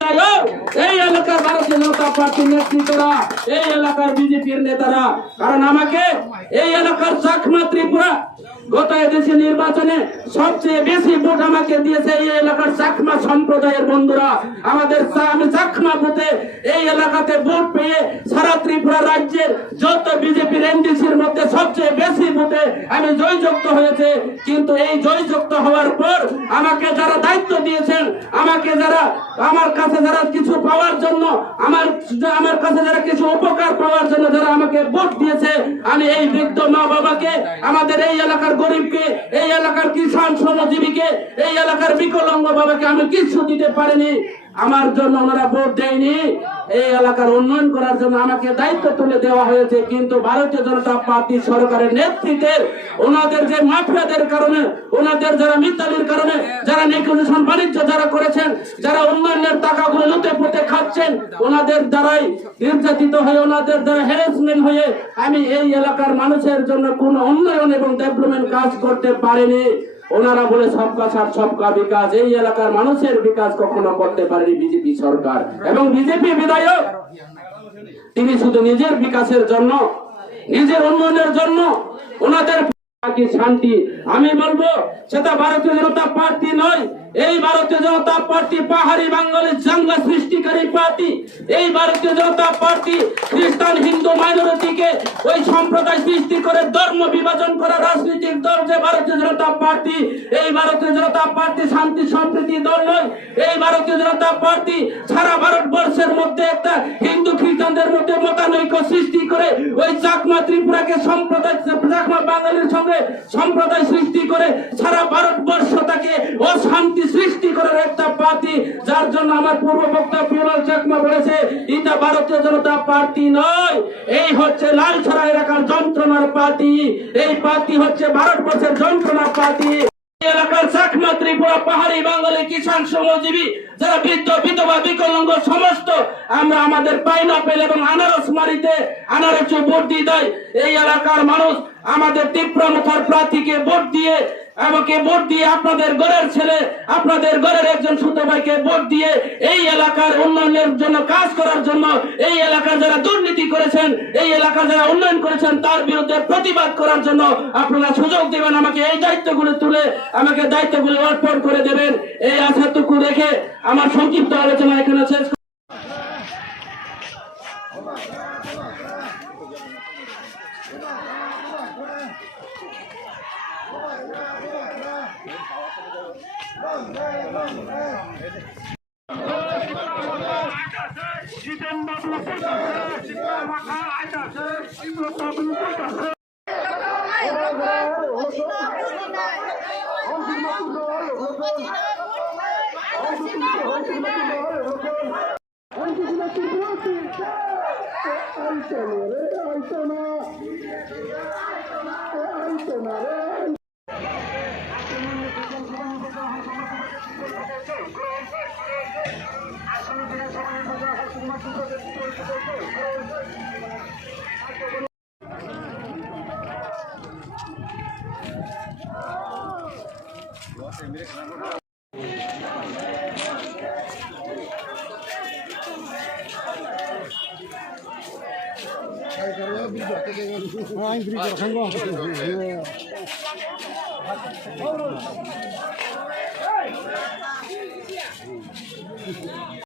এই এলাকার ভারতীয় জনতা পার্টির নেতৃত্বরা, এই এলাকার বিজেপির নেতারা, কারণ আমাকে এই এলাকার চাকমা ত্রিপুরা গত এদেশে নির্বাচনে সবচেয়ে বেশি ভোট আমাকে দিয়েছে এই এলাকার চাকমা সম্প্রদায়ের বন্ধুরা। আমি চাকমা বুথে এই এলাকাতে ভোট পেয়ে সারা ত্রিপুরা রাজ্যের যত বিজেপির এনডিসির মধ্যে সবচেয়ে বেশি ভোটে আমি জয়যুক্ত হয়েছে। কিন্তু এই জয়যুক্ত হওয়ার পর আমাকে যারা দায়িত্ব দিয়েছেন, আমাকে যারা আমার কাছে যারা কিছু পাওয়ার জন্য, আমার কাছে যারা কিছু উপকার পাওয়ার জন্য যারা আমাকে ভোট দিয়েছে, আমি এই বৃদ্ধ মা বাবাকে, আমাদের এই এলাকার গরিবকে, এই এলাকার কিষাণ শ্রমজীবীকে, এই এলাকার বিকলাঙ্গ বাবাকে আমি কিছু দিতে পারিনি। আমার জন্য ওনারা ভোট দেয়নি। এই এলাকার উন্নয়ন করার জন্য আমাকে দায়িত্ব তুলে দেওয়া হয়েছে। কিন্তু ভারতীয় জনতা পার্টি সরকারের নেতৃত্বের ওনাদের যে মাফিয়াদের কারণে, ওনাদের যারা মিথ্যালির কারণে, যারা নেগোসিয়েশন বাণিজ্য যারা করেছেন, যারা উন্নয়নের টাকাগুলো লুটে পুঁতে খাচ্ছেন, ওনাদের দ্বারাই নির্যাতিত হয়ে, ওনাদের দ্বারা হ্যারাসমেন্ট হয়ে আমি এই এলাকার মানুষের জন্য কোন উন্নয়ন এবং ডেভেলপমেন্ট কাজ করতে পারিনি। ওনারা বলে সবকা সাথ সবকা বিকাশ, এই এলাকার মানুষের বিকাশ কখনো করতে পারেনি বিজেপি সরকার এবং বিজেপি বিধায়ক। তিনি শুধু নিজের বিকাশের জন্য, নিজের উন্নয়নের জন্য ওনাদের শান্তি, আমি বলবো সেটা ভারতীয় জনতা পার্টি নয়। এই ভারতীয় জনতা পার্টি পাহাড়ি বাঙালি দাঙ্গা সৃষ্টিকারী পার্টি। এই ভারতীয় জনতা পার্টি খ্রিস্টান হিন্দু মাইনরিটিকে ওই সম্প্রদায় সৃষ্টি করে ধর্ম বিভাজন করা রাজনৈতিক দল যে ভারতীয় জনতা পার্টি। এই ভারতীয় জনতা পার্টি শান্তি সম্প্রীতি দল নয়। এই ভারতীয় জনতা পার্টি সারা ভারতবর্ষের মধ্যে একটা হিন্দু খ্রিস্টানদের মধ্যে মতানৈক্য সৃষ্টি করে ওই চাকমা ত্রিপুরাকে সম্প্রদায়, চাকমা বাঙালির সঙ্গে সম্প্রদায় সৃষ্টি করে সারা ভারতবর্ষটাকে অশান্তি সৃষ্টি করার একটা পার্টি। যার জন্য আমার পূর্ব বক্তা পিওলাল চাকমা বলেছে এটা ভারতীয় জনতা পার্টি নয়, এই হচ্ছে লালছড়া এলাকার যন্ত্রণার পার্টি। এই পার্টি হচ্ছে ভারতবর্ষের যন্ত্রণা পার্টি। এলাকার চাকমা ত্রিপুরা পাহাড়ি বাঙালি কিষাণ শ্রমজীবী যারা বৃদ্ধ বিধবা বিকলাঙ্গ সমস্ত আমরা আমাদের পাইনাপেল এবং আনারস মারিতে আনারস ভোট দিয়ে দেয়। এই এলাকার মানুষ আমাদের তীব্রমুখার প্রার্থীকে ভোট দিয়ে, আমাকে ভোট দিয়ে, আপনাদের ঘরের ছেলে, আপনাদের ঘরের একজন ছোট ভাইকে ভোট দিয়ে এই এলাকার উন্নয়নের জন্য কাজ করার জন্য, এই এলাকার যারা দুর্নীতি করেছেন, এই এলাকার যারা উন্নয়ন করেছেন তার বিরুদ্ধে প্রতিবাদ করার জন্য আপনারা সুযোগ দেবেন, আমাকে এই দায়িত্বগুলো তুলে আমাকে দায়িত্বগুলো অর্পণ করে দেবেন। এই আশাটুকু রেখে আমার সংক্ষিপ্ত আলোচনা এখানে শেষ। Ay,